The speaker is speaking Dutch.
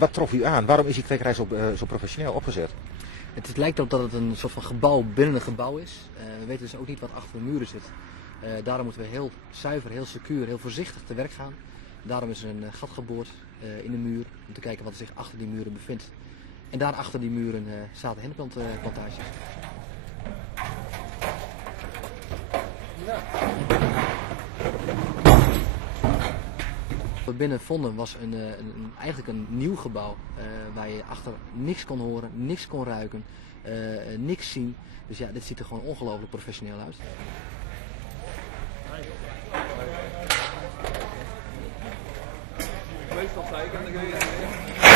Wat trof u aan? Waarom is die kwekerij zo professioneel opgezet? Het lijkt erop dat het een soort van gebouw binnen een gebouw is. We weten dus ook niet wat achter de muren zit. Daarom moeten we heel zuiver, heel secuur, heel voorzichtig te werk gaan. Daarom is er een gat geboord in de muur om te kijken wat er zich achter die muren bevindt. En daar achter die muren zaten hennepplantages. Wat we binnen vonden was eigenlijk een nieuw gebouw waar je achter niks kon horen, niks kon ruiken, niks zien. Dus ja, dit ziet er gewoon ongelooflijk professioneel uit. Meestal kijken en dan kun je